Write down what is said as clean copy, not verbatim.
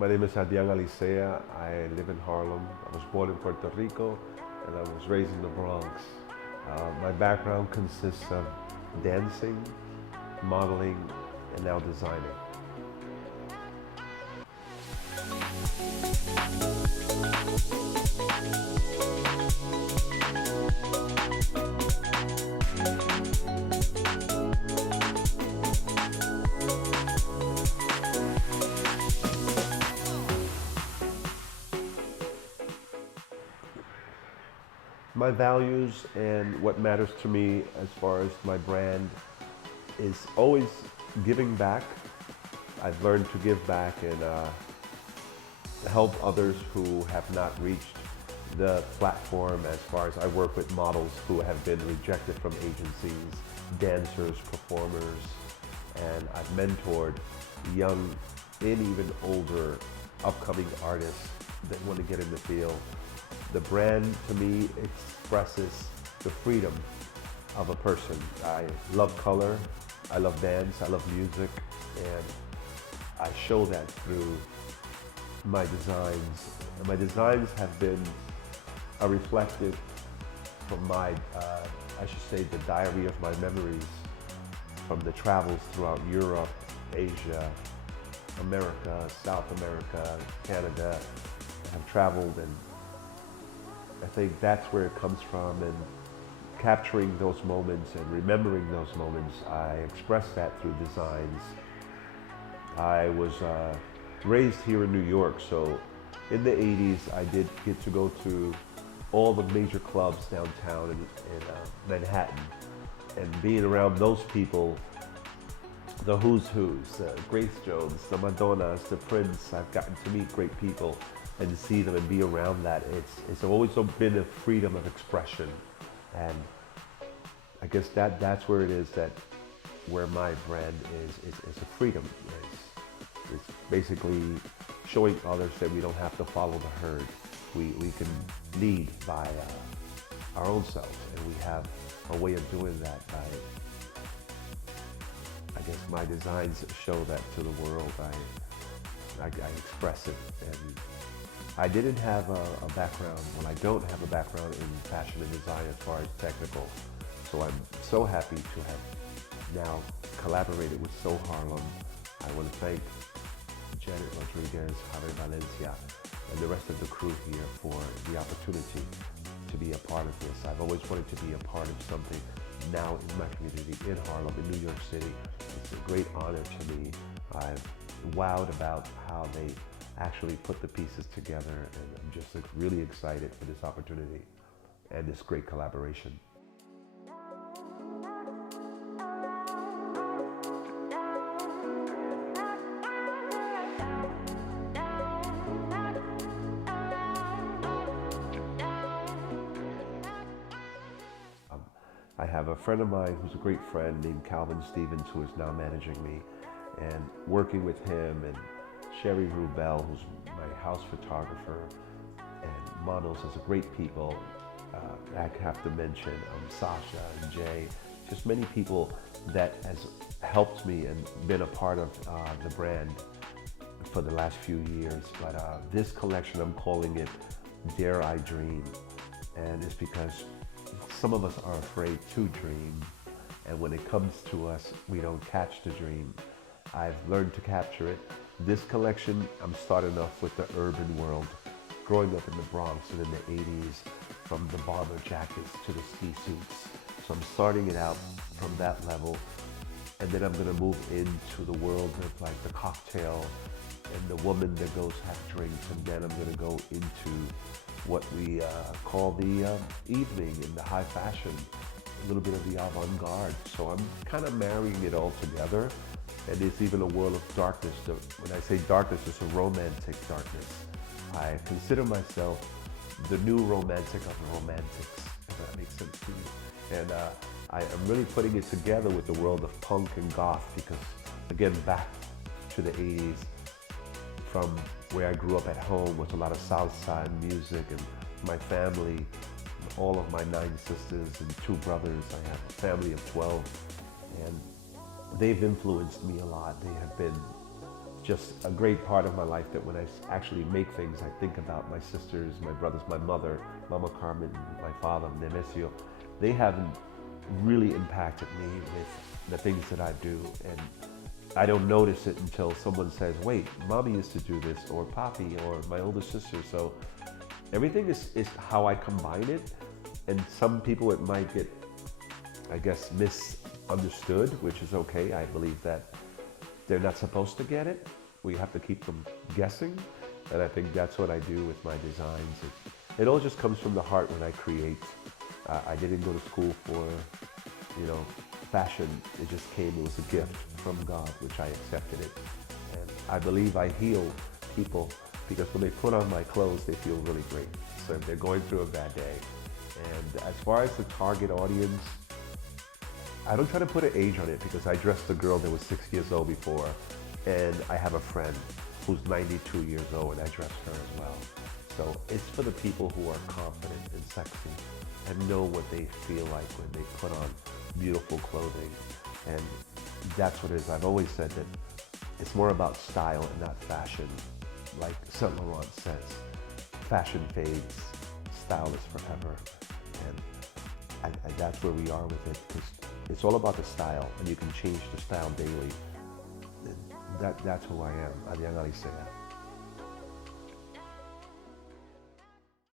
My name is Adrian Alicea. I live in Harlem. I was born in Puerto Rico and I was raised in the Bronx. My background consists of dancing, modeling, and now designing. My values and what matters to me as far as my brand is always giving back. I've learned to give back and help others who have not reached the platform. As far as I work with models who have been rejected from agencies, dancers, performers, and I've mentored young and even older upcoming artists that want to get in the field. The brand to me expresses the freedom of a person. I love color, I love dance, I love music, and I show that through my designs. And my designs have been a reflective from my, I should say, the diary of my memories from the travels throughout Europe, Asia, America, South America, Canada. I've traveled, and I think that's where it comes from, and capturing those moments and remembering those moments, I express that through designs. I was raised here in New York, so in the 80s I did get to go to all the major clubs downtown in Manhattan, and being around those people, the who's who's, Grace Jones, the Madonnas, the Prince. I've gotten to meet great people and see them and be around that. It's always been a freedom of expression, and I guess that's where it is, that where my brand is a freedom. It's basically showing others that we don't have to follow the herd. We can lead by our own selves, and we have a way of doing that by, I guess my designs show that to the world. I express it, and I didn't have a background, well, I don't have a background in fashion and design as far as technical. So I'm so happy to have now collaborated with SoHarlem. I want to thank Janet Rodriguez, Javier Valencia, and the rest of the crew here for the opportunity to be a part of this. I've always wanted to be a part of something now in my community in Harlem, in New York City. It's a great honor to me. I'm wowed about how they actually put the pieces together, and I'm just really excited for this opportunity and this great collaboration. I have a friend of mine who's a great friend named Calvin Stevens, who is now managing me, and working with him, and Sherry Rubel, who's my house photographer, and models as a great people. I have to mention Sasha and Jay, just many people that has helped me and been a part of the brand for the last few years. But this collection, I'm calling it Dare I Dream, and it's because some of us are afraid to dream, and when it comes to us, we don't catch the dream. I've learned to capture it. This collection, I'm starting off with the urban world. Growing up in the Bronx and in the 80s, from the bomber jackets to the ski suits. So I'm starting it out from that level, and then I'm gonna move into the world of like the cocktail and the woman that goes have drinks, and then I'm gonna go into what we call the evening in the high fashion, a little bit of the avant-garde. So I'm kind of marrying it all together. And there's even a world of darkness. When I say darkness, it's a romantic darkness. I consider myself the new romantic of the romantics, if that makes sense to you. And I am really putting it together with the world of punk and goth, because again, back to the 80s, from where I grew up at home was a lot of South Side music, and my family, all of my 9 sisters and 2 brothers. I have a family of 12, and they've influenced me a lot. They have been just a great part of my life that when I actually make things, I think about my sisters, my brothers, my mother, Mama Carmen, my father, Nemesio. They haven't really impacted me with the things that I do. And I don't notice it until someone says, wait, Mommy used to do this, or Papi, or my older sister. So everything is how I combine it. And some people, it might get, I guess, misunderstood, which is okay. I believe that they're not supposed to get it. We have to keep them guessing. And I think that's what I do with my designs. It all just comes from the heart when I create. I didn't go to school for, fashion. It just came, it was a gift from God, which I accepted it. And I believe I heal people because when they put on my clothes, they feel really great. So if they're going through a bad day. And as far as the target audience, I don't try to put an age on it because I dressed a girl that was 6 years old before, and I have a friend who's 92 years old and I dressed her as well. So it's for the people who are confident and sexy and know what they feel like when they put on beautiful clothing. And that's what it is. I've always said that it's more about style and not fashion. Like Saint Laurent says, fashion fades, style is forever. And that's where we are with it, because it's all about the style, and you can change the style daily. That's who I am, Adrian Alicea.